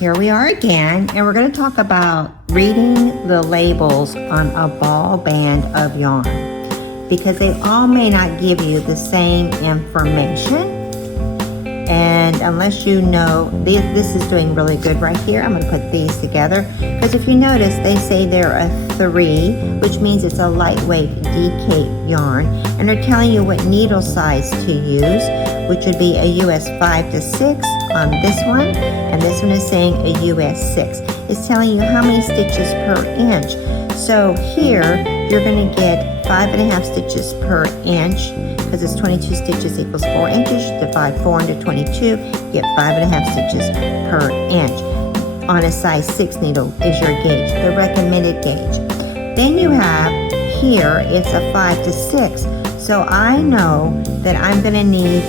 Here we are again, and we're going to talk about reading the labels on a ball band of yarn because they all may not give you the same information. And unless you know, this is doing really good right here. I'm going to put these together because if you notice, they say they're a 3, which means it's a lightweight DK yarn, and they're telling you what needle size to use, which would be a US 5 to 6 on this one, and this one is saying a US 6. It's telling you how many stitches per inch. So here you're going to get 5.5 stitches per inch because it's 22 stitches equals 4 inches. Divide 4 into 22, get 5.5 stitches per inch. On a size 6 needle is your gauge, the recommended gauge. Then you have here, it's a 5 to 6. So I know that I'm going to need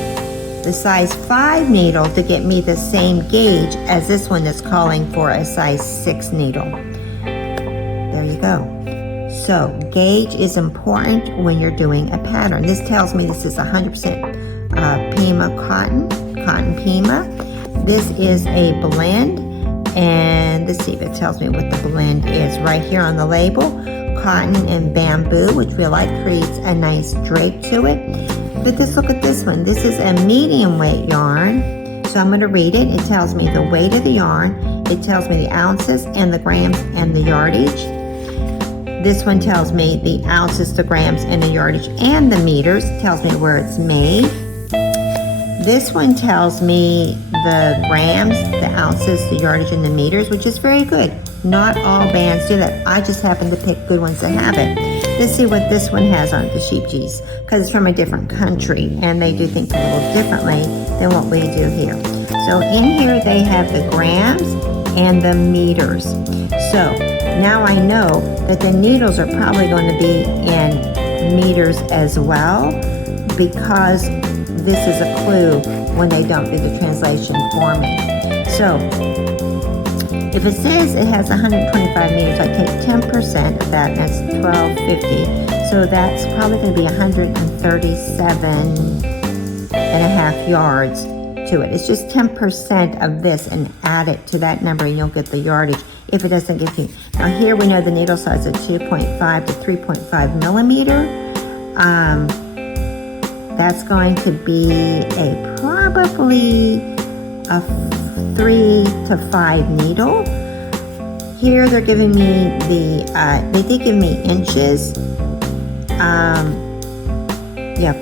the size 5 needle to get me the same gauge as this one that's calling for a size 6 needle. There you go. So gauge is important when you're doing a pattern. This tells me this is 100% Pima cotton Pima. This is a blend, and let's see if it tells me what the blend is right here on the label. Cotton and bamboo, which we like, creates a nice drape to it. But look at this one. This is a medium weight yarn. So I'm going to read it. It tells me the weight of the yarn. It tells me the ounces and the grams and the yardage. This one tells me the ounces, the grams, and the yardage and the meters. It tells me where it's made. This one tells me the grams, the ounces, the yardage, and the meters, which is very good. Not all bands do that. I just happen to pick good ones that have it. Let's see what this one has on it, the sheep G's, because it's from a different country and they do things a little differently than what we do here. So in here they have the grams and the meters. So now I know that the needles are probably going to be in meters as well, because this is a clue when they don't do the translation for me. So if it says it has 125 meters, I take 10% of that, and that's 1250. So that's probably going to be 137 and a half yards to it. It's just 10% of this and add it to that number and you'll get the yardage if it doesn't give you. Now here we know the needle size is 2.5 to 3.5 millimeter. That's going to be probably a 3 to 5 needle. Here they're giving me they did give me inches.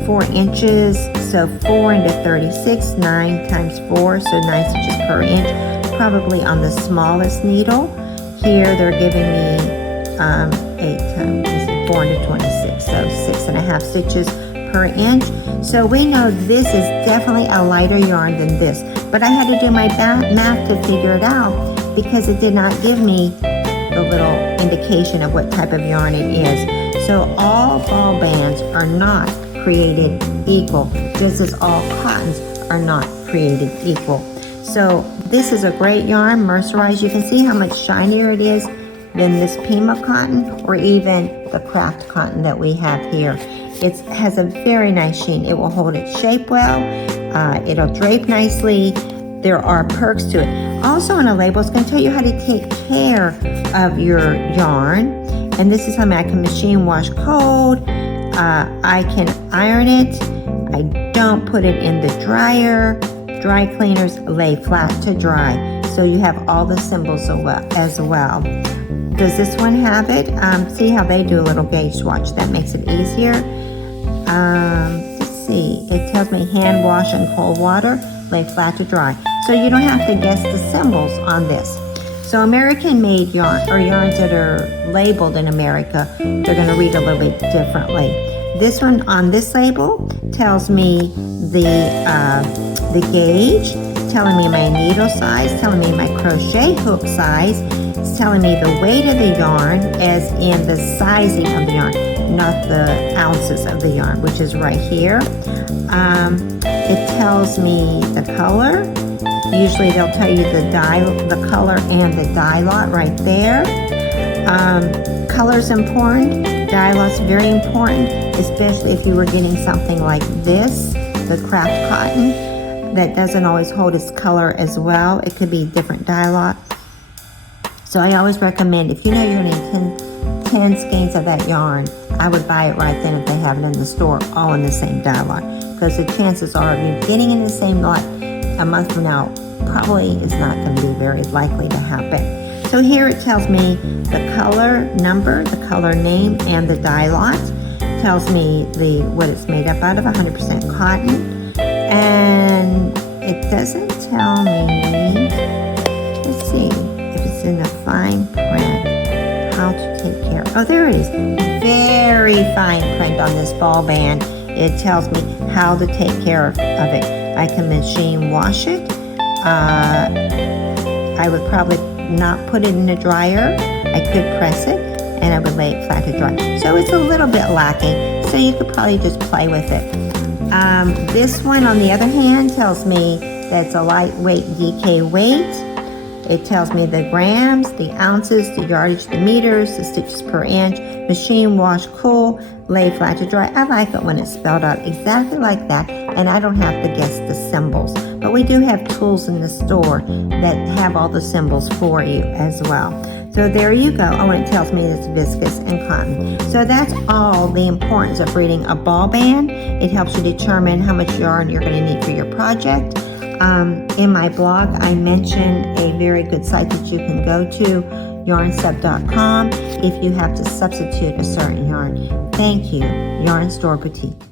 4 inches. So 4 into 36, 9 times 4, so 9 stitches per inch, probably on the smallest needle. Here they're giving me 4 into 26, so 6.5 stitches per inch. So we know this is definitely a lighter yarn than this, but I had to do my math to figure it out because it did not give me the little indication of what type of yarn it is. So all ball bands are not created equal, just as all cottons are not created equal. So this is a great yarn, mercerized. You can see how much shinier it is than this Pima cotton or even the craft cotton that we have here. It has a very nice sheen. It will hold its shape well. It'll drape nicely. There are perks to it. Also on a label, it's going to tell you how to take care of your yarn. And this is something I can machine wash cold. I can iron it. I don't put it in the dryer. Dry cleaners lay flat to dry. So you have all the symbols as well. Does this one have it? See how they do a little gauge swatch. That makes it easier. Let's see. It tells me hand wash in cold water, lay flat to dry. So you don't have to guess the symbols on this. So American-made yarn, or yarns that are labeled in America, they're going to read a little bit differently. This one on this label tells me the gauge, telling me my needle size, telling me my crochet hook size. It's telling me the weight of the yarn as in the sizing of the yarn, not the ounces of the yarn, which is right here. It tells me the color. Usually they'll tell you the color and the dye lot right there. Color's important. Dye lot's very important, especially if you were getting something like this, the craft cotton. that doesn't always hold its color as well. It could be different dye lot. So I always recommend, if you know you're going to need 10 skeins of that yarn, I would buy it right then if they have it in the store, all in the same dye lot. Because the chances are of you getting in the same lot a month from now probably is not going to be very likely to happen. So here it tells me the color number, the color name, and the dye lot. It tells me what it's made up out of, 100% cotton. And it doesn't tell me, let's see, if it's in the fine print, how to take care. Oh, there it is. Very fine print on this ball band. It tells me how to take care of it. I can machine wash it. I would probably not put it in the dryer. I could press it and I would lay it flat to dry. So it's a little bit lacking, so you could probably just play with it. This one, on the other hand, tells me that it's a lightweight DK weight. It tells me the grams, the ounces, the yardage, the meters, the stitches per inch, machine wash cool, lay flat to dry. I like it when it's spelled out exactly like that, and I don't have to guess the symbols. But we do have tools in the store that have all the symbols for you as well. So there you go. Oh, and it tells me it's viscose and cotton. So that's all the importance of reading a ball band. It helps you determine how much yarn you're going to need for your project. In my blog, I mentioned a very good site that you can go to, yarnsub.com, if you have to substitute a certain yarn. Thank you, Yarn Store Boutique.